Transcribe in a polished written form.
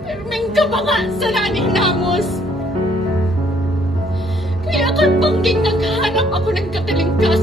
Permeng ka ba nga sa laning namos? Kaya ako'y bangging naghahanap ako ng katalingkas